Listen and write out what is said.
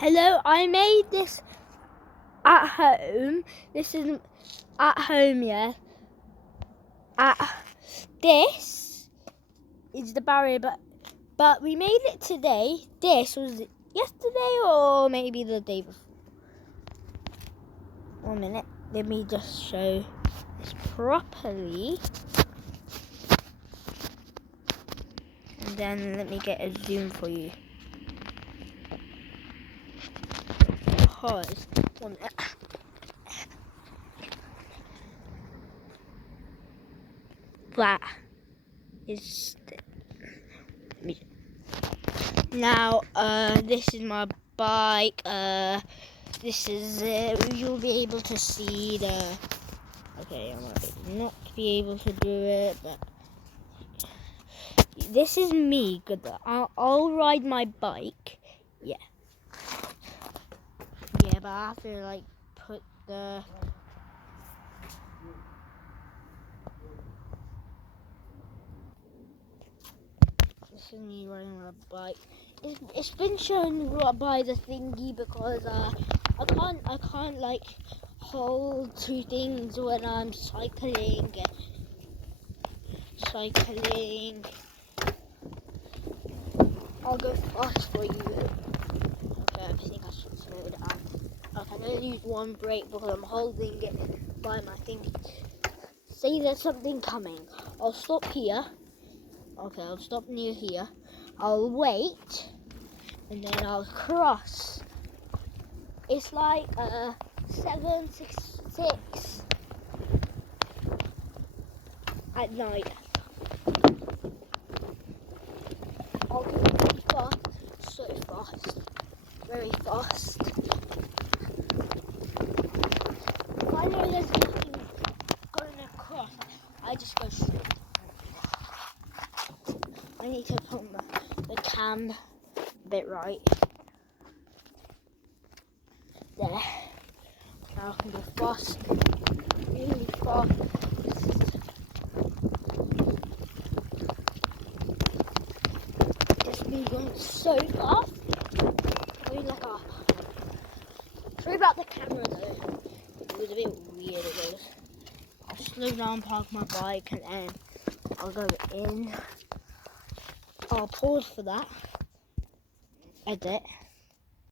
Hello, I made this at home. This isn't at home yet. This is the barrier, but we made it today. This was yesterday or maybe the day before. 1 minute, let me just show this properly. And then let me get a zoom for you. Pause. 1 minute. That is now this is my bike. This is you'll be able to see the okay, I might not be able to do it, but this is me. Good. I'll ride my bike. Yeah, but I have to like put the this is me riding my bike. It's been shown by the thingy because I can't like hold two things when I'm cycling. I'll go fast for you. Okay, I think I should slow it down. I can only use one brake because I'm holding it by my thing. Say there's something coming. I'll stop here. Okay, I'll stop near here. I'll wait, and then I'll cross. It's like 7:66 at night. I'll go really fast, so fast, very fast. If I know there's nothing going across, I just go straight. I need to put the cam a bit right. There. Now I can go fast, really fast. It's me going so fast. I mean, like sorry about the camera though. It was a bit weird. It was. I'll slow down, park my bike, and then I'll go in. I'll pause for that. Edit.